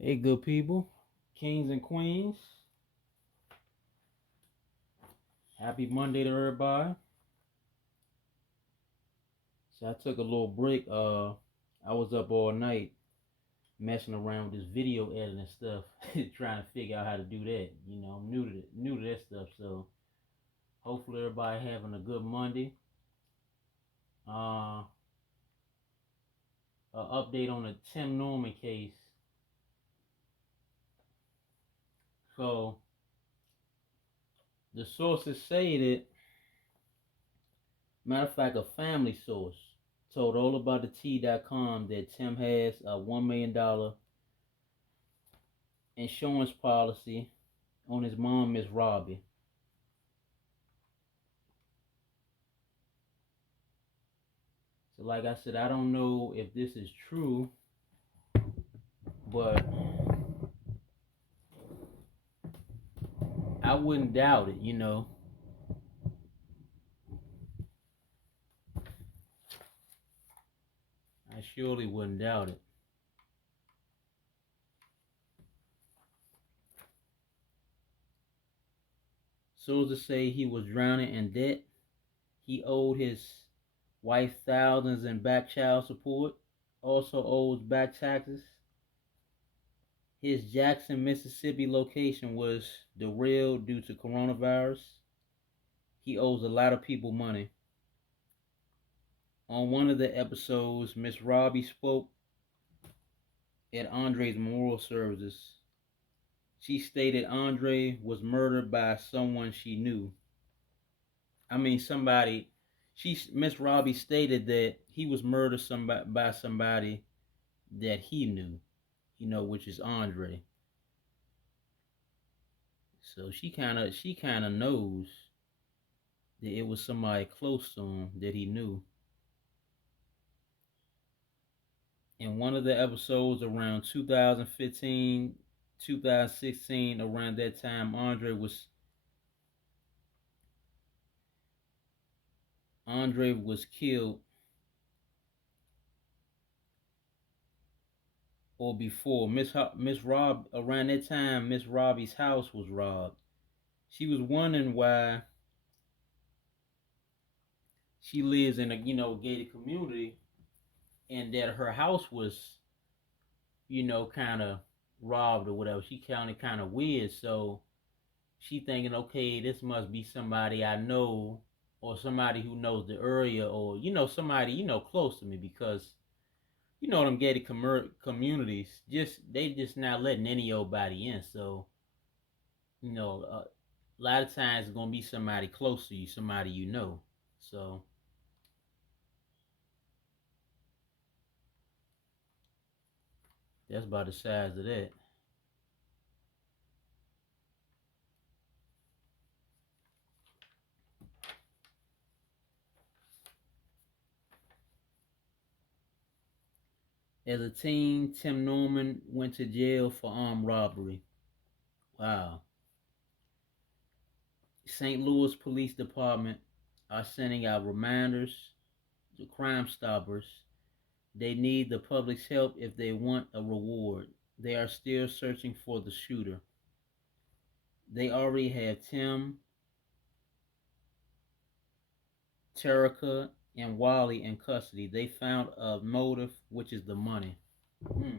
Hey, good people, kings and queens. Happy Monday to everybody. So I took a little break. I was up all night messing around with this video editing stuff, trying to figure out how to do that. I'm new to that stuff. So hopefully everybody having a good Monday. Uh, an update on the Tim Norman case. So the sources say that, matter of fact, a family source told all about the T.com that Tim has a $1 million insurance policy on his mom, Miss Robbie. So, like I said, I don't know if this is true, but I wouldn't doubt it. I surely wouldn't doubt it. Sources say he was drowning in debt. He owed his wife thousands in back child support, also owes back taxes. His Jackson, Mississippi location was derailed due to coronavirus. He owes a lot of people money. On one of the episodes, Miss Robbie spoke at Andre's memorial services. She stated Andre was murdered by someone she knew. I mean, somebody. Miss Robbie stated that he was murdered by somebody that he knew, which is Andre. So she kind of knows that it was somebody close to him that he knew. In one of the episodes around 2015, 2016, around that time, Andre was killed, or before. Miss Rob Around that time, Miss Robbie's house was robbed. She was wondering why she lives in a gated community, and that her house was kind of robbed or whatever. She found it kind of weird. So she thinking, okay, this must be somebody I know, or somebody who knows the area, or somebody close to me, because them gated communities, they just not letting anybody in. So a lot of times it's gonna be somebody close to you, somebody you know. So that's about the size of that. As a teen, Tim Norman went to jail for armed robbery. Wow. St. Louis Police Department are sending out reminders to Crime Stoppers. They need the public's help if they want a reward. They are still searching for the shooter. They already have Tim, Terica, and Wally in custody. They found a motive, which is the money. Hmm.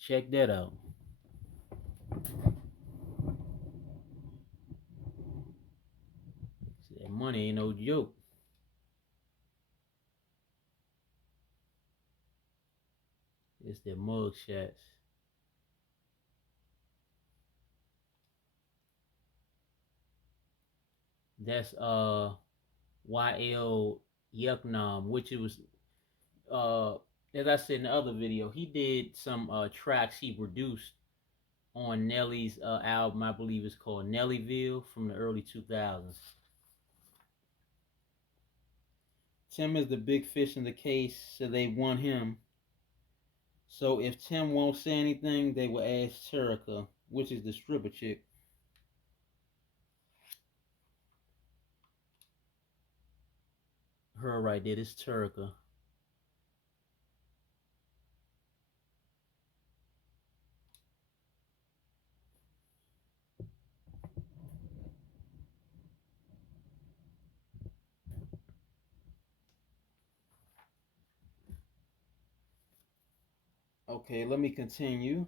Check that out. That money ain't no joke. It's their mug shots. That's YL Yucknom, which it was uh as I said in the other video, he did some tracks he produced on Nelly's album. I believe it's called Nellyville, from the early 2000s. Tim is the big fish in the case, so they want him. So if Tim won't say anything, they will ask Terica, which is the stripper chick. Her right there, this Terica. Okay, let me continue.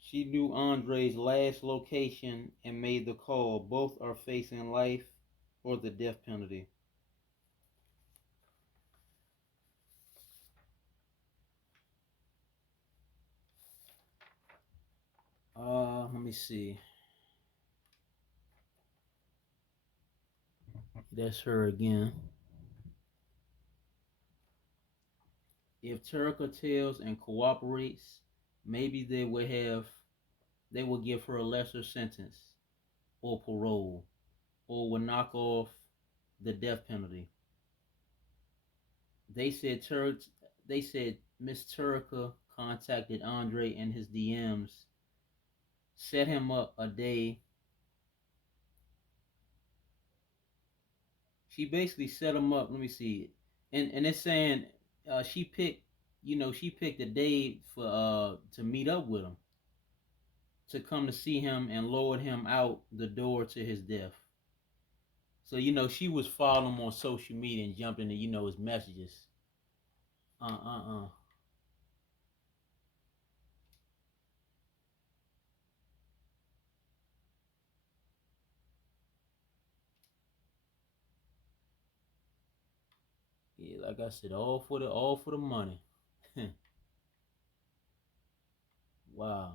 She knew Andre's last location and made the call. Both are facing life or the death penalty. Let me see. That's her again. If Turka tells and cooperates, maybe they will give her a lesser sentence or parole or will knock off the death penalty. They said Turk they said Miss Turka contacted Andre in his DMs, set him up a day. She basically set him up. Let me see, and it's saying she picked, she picked a day for to meet up with him, to come to see him and lowered him out the door to his death. So she was following him on social media and jumped into his messages. Uh. Yeah, like I said, all for the money. Wow.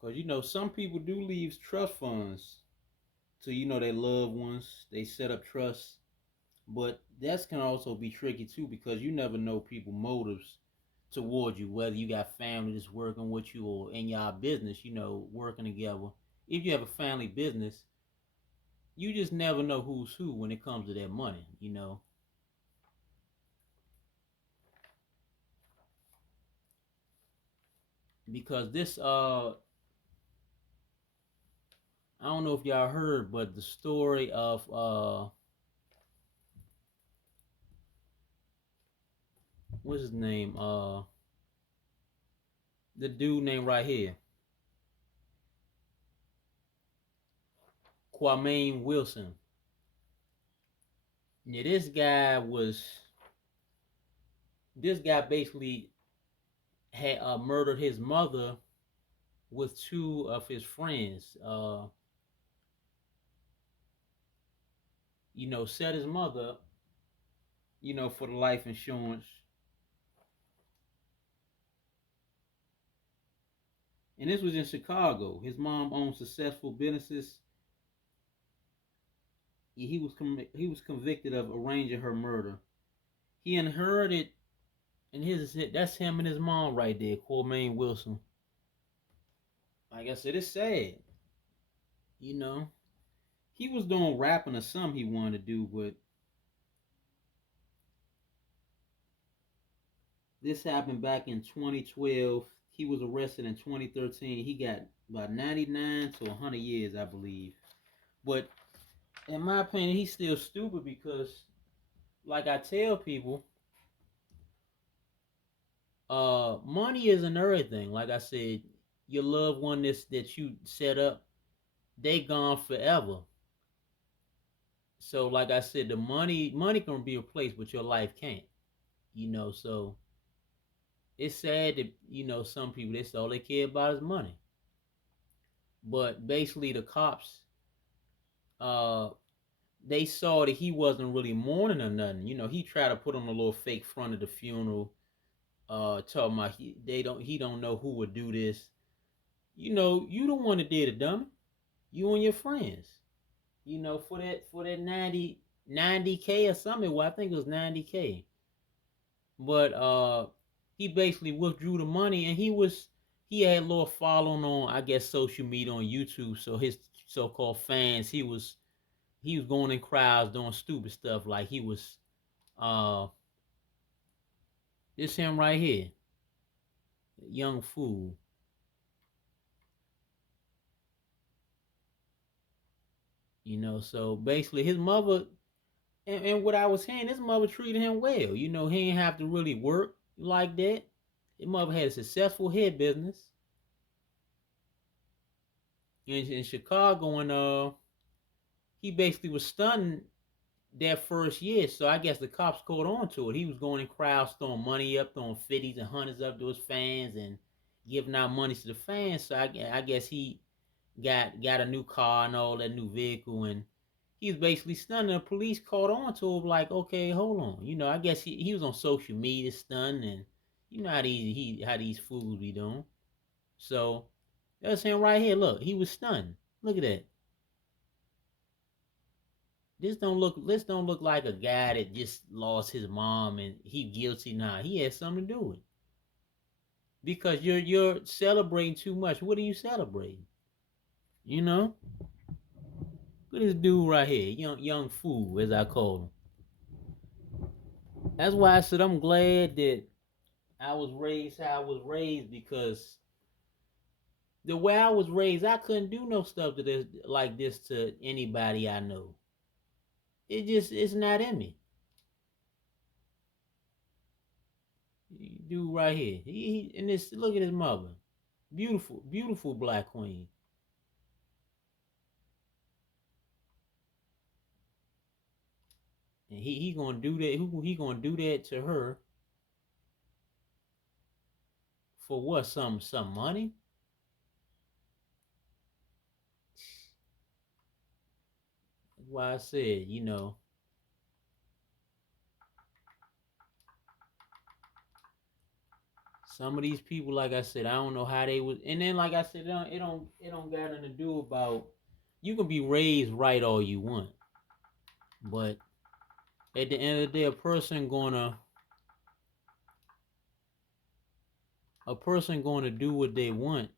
Cause some people do leave trust funds to their loved ones. They set up trusts, but that can also be tricky too because you never know people motives towards you. Whether you got family that's working with you or in your business, working together. If you have a family business, you just never know who's who when it comes to that money. Because this I don't know if y'all heard, but the story of what's his name? The dude named right here, Kwame Wilson. Yeah, this guy basically had murdered his mother with two of his friends. Set his mother up, for the life insurance. And this was in Chicago. His mom owned successful businesses. He was convicted of arranging her murder. He inherited, and that's him and his mom right there, Cormaine Wilson. Like I said, it's sad. You know, he was doing rapping or something he wanted to do, but this happened back in 2012. He was arrested in 2013. He got about 99 to 100 years, I believe. But in my opinion, he's still stupid because, like I tell people, money isn't everything. Like I said, your loved one that you set up, they gone forever. So, like I said, the money can be replaced, but your life can't. So it's sad that some people that's all they care about is money. But basically, the cops uh they saw that he wasn't really mourning or nothing. He tried to put on a little fake front of the funeral, talking about he don't know who would do this. You the one that did it, dummy. You and your friends. For that 90K or something. Well, I think it was 90K. But he basically withdrew the money, and he had a little following on, I guess, social media on YouTube. So his so-called fans, he was going in crowds doing stupid stuff, like he was uh this him right here, young fool. So basically his mother, And what I was saying, this mother treated him well. You know, he ain't have to really work like that. His mother had a successful hair business in Chicago, and he basically was stunning that first year. So I guess the cops caught on to it. He was going in crowds, throwing money up, throwing 50s and hundreds up to his fans, and giving out money to the fans. So I guess he got a new car and all that new vehicle, and he was basically stunning. The police caught on to him like, okay, hold on. You know, I guess he was on social media stunning, and you know how these fools be doing. So that's him right here. Look, he was stunning. Look at that. This don't look like a guy that just lost his mom and he guilty. Nah, he had something to do with it. Because you're celebrating too much. What are you celebrating? You know? Look at this dude right here, young fool, as I call him. That's why I said I'm glad that I was raised how I was raised, because the way I was raised, I couldn't do no stuff to this like this to anybody I know. It's not in me. Dude right here, he and this look at his mother, beautiful, beautiful black queen, and he gonna do that. Who he gonna do that to her for what? Some money? That's why I said, some of these people, like I said, I don't know how they was. And then, like I said, it don't got nothing to do about. You can be raised right all you want, but at the end of the day, a person gonna do what they want.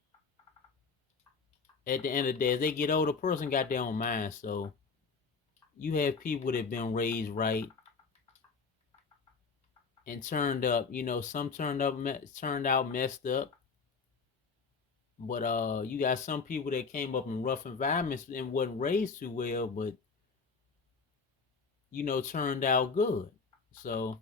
At the end of the day, as they get older, a person got their own mind. So you have people that been raised right and turned up. Some turned out messed up. But you got some people that came up in rough environments and wasn't raised too well, but turned out good. So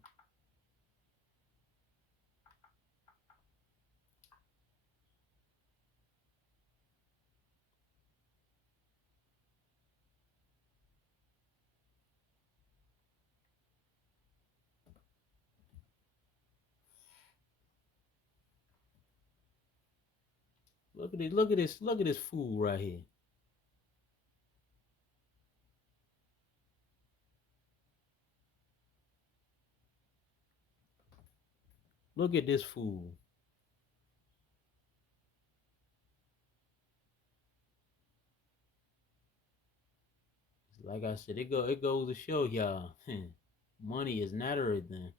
look at this fool right here. Look at this fool. Like I said, it goes to show y'all, money is not everything.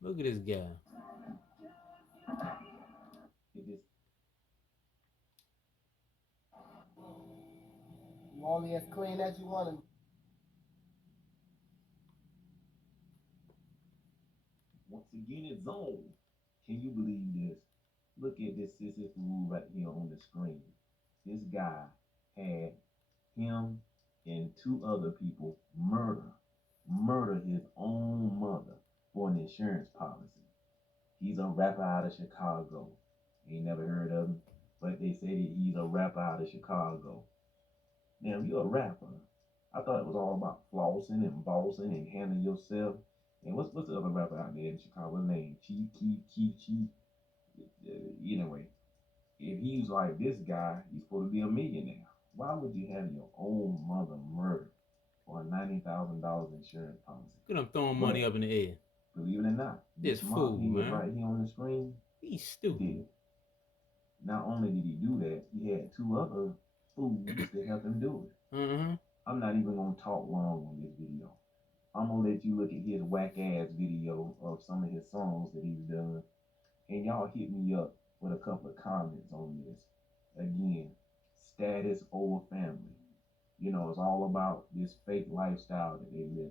Look at this guy. It is you only as clean as you want to. Once again, it's on. Can you believe this? Look at this sissy fool right here on the screen. This guy had him and two other people murder his own mother for an insurance policy. He's a rapper out of Chicago. Ain't never heard of him, but they say that he's a rapper out of Chicago. Now, if you're a rapper, I thought it was all about flossing and bossing and handling yourself. And what's the other rapper out there in Chicago? His name Chief Chief. Anyway, if he's like this guy, he's supposed to be a millionaire. Why would you have your own mother murdered for a $90,000 insurance policy? Look at him throwing money But up in the air. believe it or not, This this mock fool, he was man. right here on the screen He's stupid. did. Not only did he do that, he had two other fools to help him do it. Mm-hmm. I'm not even gonna talk long on this video. I'm gonna let you look at his whack ass video of some of his songs that he's done, and y'all hit me up with a couple of comments on this. Again, status over family. It's all about this fake lifestyle that they live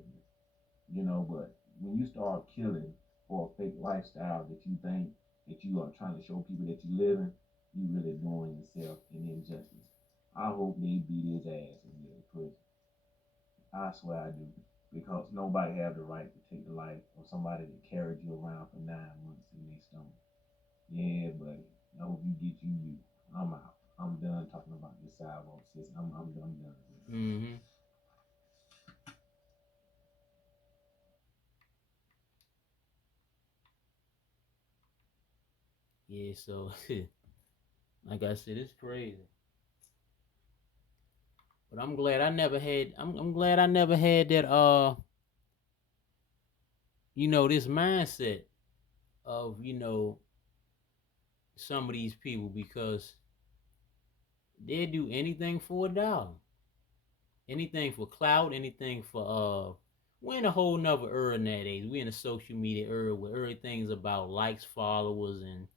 in. But when you start killing for a fake lifestyle that you think that you are trying to show people that you living, you really doing yourself an injustice. I hope they beat his ass and get in prison. I swear I do. Because nobody have the right to take the life of somebody that carried you around for 9 months in their stomach. Yeah, buddy. I hope you get you. I'm out. I'm done talking about this sidewalk sis. I'm done with it. Mm-hmm. Yeah, so like I said, it's crazy. But I'm glad I never had I'm glad I never had that this mindset of, some of these people because they'll do anything for $1. Anything for clout, anything for we're in a whole nother era nowadays. We're in a social media era where everything's about likes, followers, and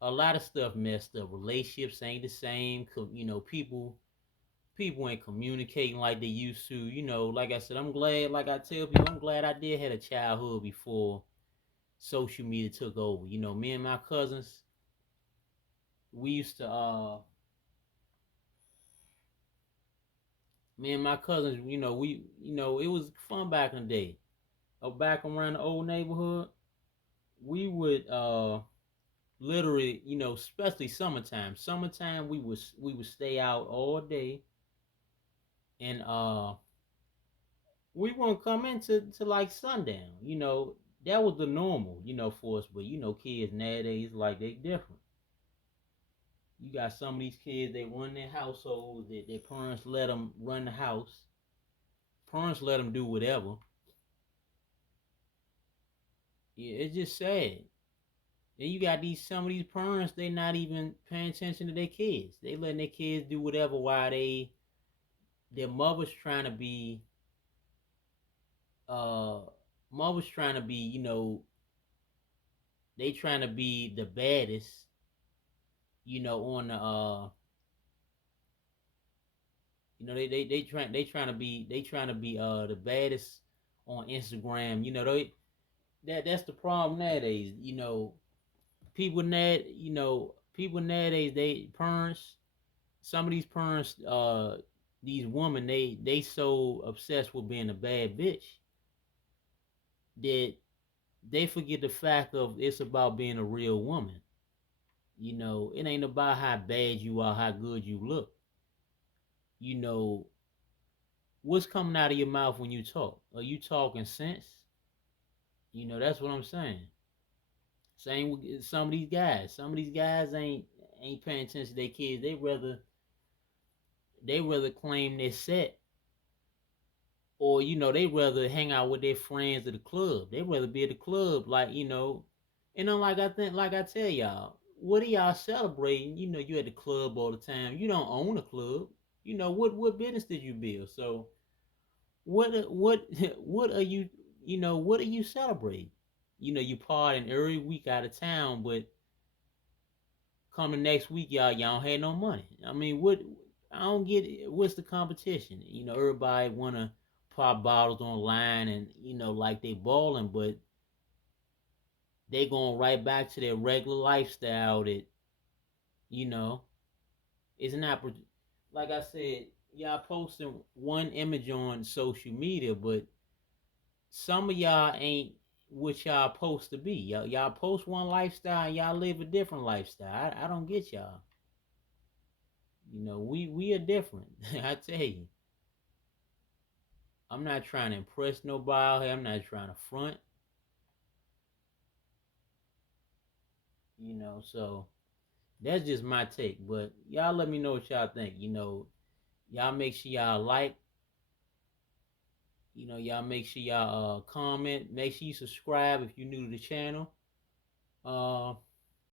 a lot of stuff messed up. Relationships ain't the same. People ain't communicating like they used to. Like I said, I'm glad. Like I tell people, I'm glad I did had a childhood before social media took over. Me and my cousins, we used to me and my cousins, it was fun back in the day. Back around the old neighborhood, we would literally, especially summertime. Summertime, we would stay out all day, and we won't come into to like sundown. That was the normal, for us. But kids nowadays like they different. You got some of these kids they run their households. Their parents let them run the house. Parents let them do whatever. Yeah, it's just sad. Then you got some of these parents, they not even paying attention to their kids. They letting their kids do whatever while their uh mother's trying to be, they trying to be the baddest, on the they trying to be the baddest on Instagram. That's the problem nowadays. People nowadays, they parents, some of these parents, these women, they so obsessed with being a bad bitch that they forget the fact of it's about being a real woman. It ain't about how bad you are, how good you look. You know, what's coming out of your mouth when you talk? Are you talking sense? That's what I'm saying. Same with some of these guys. Some of these guys ain't paying attention to their kids. They rather claim they're set, or they rather hang out with their friends at the club. They rather be at the club, and I'm like I tell y'all, what are y'all celebrating? You at the club all the time. You don't own a club. What business did you build? So what what are you what are you celebrating? You partying every week out of town, but come the next week, y'all don't have no money. I mean, what? I don't get it. What's the competition? Everybody wanna pop bottles online and like they balling, but they going right back to their regular lifestyle that you know is not. Like I said, y'all posting one image on social media, but some of y'all ain't what y'all supposed to be. Y'all post one lifestyle, and y'all live a different lifestyle. I don't get y'all. We are different. I tell you, I'm not trying to impress nobody. I'm not trying to front. So that's just my take. But y'all let me know what y'all think. Y'all make sure y'all like. Y'all make sure y'all comment. Make sure you subscribe if you're new to the channel.